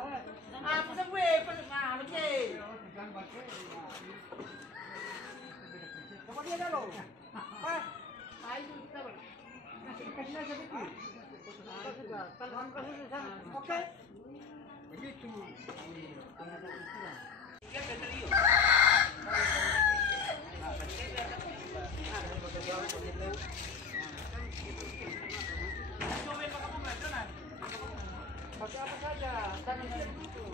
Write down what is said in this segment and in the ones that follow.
Aku sembuh, pernah macam. Kamu dia dah lo. Ayo kita ber. Kasih aja begitu. Oke. Begitu. Ya betul. Pakai apa saja, tangan itu.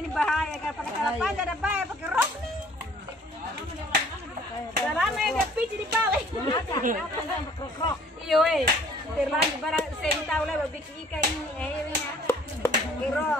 Ini bahaya kan pada panjang ada bahaya pakai rok nih. Rame dia pici di balik. Iyo terlanjur barang saya tahu lah bikin ikan ini akhirnya. Kiro.